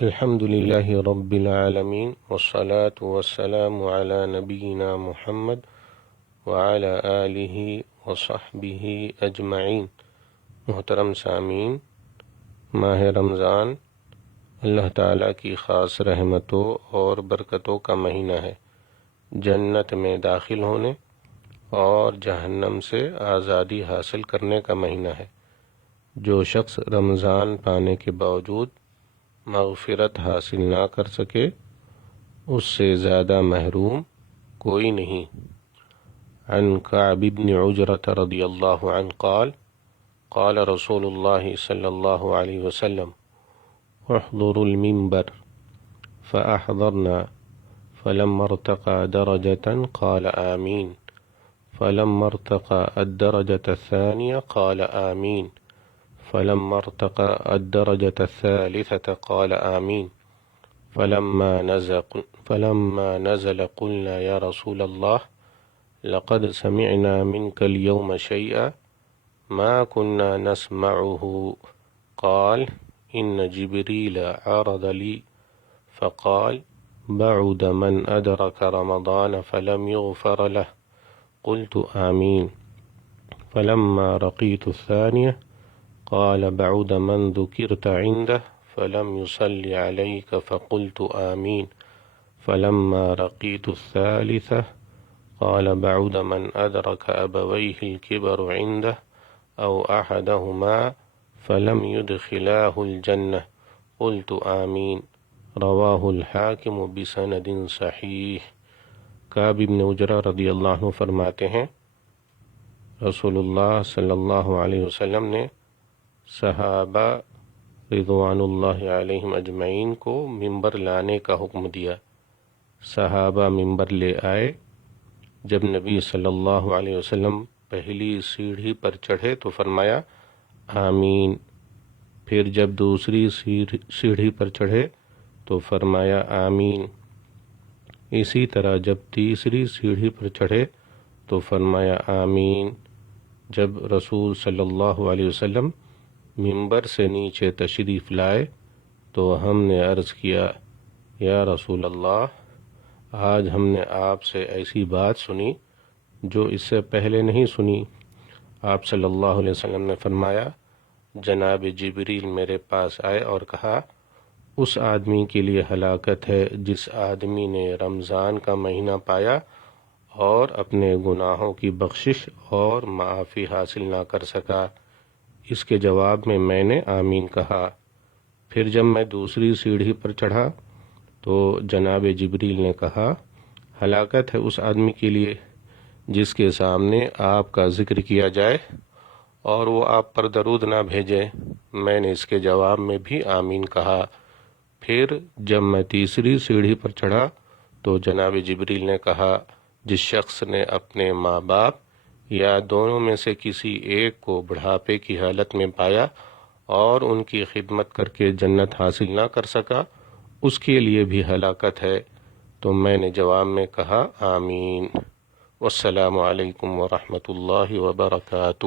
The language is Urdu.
الحمد للہ رب العالمین والصلاة والسلام علی نبینا محمد وعلی آلہ وصحبہ اجمعین۔ محترم سامعین، ماہ رمضان اللہ تعالیٰ کی خاص رحمتوں اور برکتوں کا مہینہ ہے، جنت میں داخل ہونے اور جہنم سے آزادی حاصل کرنے کا مہینہ ہے۔ جو شخص رمضان پانے کے باوجود مغفرت حاصل نہ کر سکے، اس سے زیادہ محروم کوئی نہیں۔ عن کعب بن عجرة رضی اللہ عنہ قال قال رسول اللہ صلی اللہ علیہ وسلم احضروا المنبر فأحضرنا فلما ارتقى درجة قال آمين فلما ارتقى الدرجة الثانية قال آمين فلما ارتقى الدرجة الثالثة قال آمين فلما نزل قلنا يا رسول الله لقد سمعنا منك اليوم شيئا ما كنا نسمعه قال إن جبريل عرض لي فقال بعد من أدرك رمضان فلم يغفر له قلت آمين فلما رقيت الثانية قال بعد من ذكرت عنده فلم يصلي عليك فقلت آمين فلما رقيت الثالثة قال بعد من أدرك أبويه الكبر عنده أو أحدهما فلم يدخلاه الجنة قلت آمين رواه الحاکم بسند صحیح۔ کعب بن عجرہ رضی اللہ عنہ فرماتے ہیں، رسول اللہ صلی اللہ علیہ وسلم نے صحابہ رضوان اللہ علیہم اجمعین کو ممبر لانے کا حکم دیا۔ صحابہ ممبر لے آئے۔ جب نبی صلی اللہ علیہ وسلم پہلی سیڑھی پر چڑھے تو فرمایا آمین، پھر جب دوسری سیڑھی پر چڑھے تو فرمایا آمین، اسی طرح جب تیسری سیڑھی پر چڑھے تو فرمایا آمین۔ جب رسول صلی اللہ علیہ وسلم ممبر سے نیچے تشریف لائے تو ہم نے عرض کیا، یا رسول اللہ، آج ہم نے آپ سے ایسی بات سنی جو اس سے پہلے نہیں سنی۔ آپ صلی اللہ علیہ وسلم نے فرمایا، جناب جبریل میرے پاس آئے اور کہا، اس آدمی کے لیے ہلاکت ہے جس آدمی نے رمضان کا مہینہ پایا اور اپنے گناہوں کی بخشش اور معافی حاصل نہ کر سکا۔ اس کے جواب میں نے آمین کہا۔ پھر جب میں دوسری سیڑھی پر چڑھا تو جناب جبریل نے کہا، ہلاکت ہے اس آدمی کے لیے جس کے سامنے آپ کا ذکر کیا جائے اور وہ آپ پر درود نہ بھیجے۔ میں نے اس کے جواب میں بھی آمین کہا۔ پھر جب میں تیسری سیڑھی پر چڑھا تو جناب جبریل نے کہا، جس شخص نے اپنے ماں باپ یا دونوں میں سے کسی ایک کو بڑھاپے کی حالت میں پایا اور ان کی خدمت کر کے جنت حاصل نہ کر سکا، اس کے لیے بھی ہلاکت ہے۔ تو میں نے جواب میں کہا آمین۔ والسلام علیکم ورحمۃ اللہ وبرکاتہ۔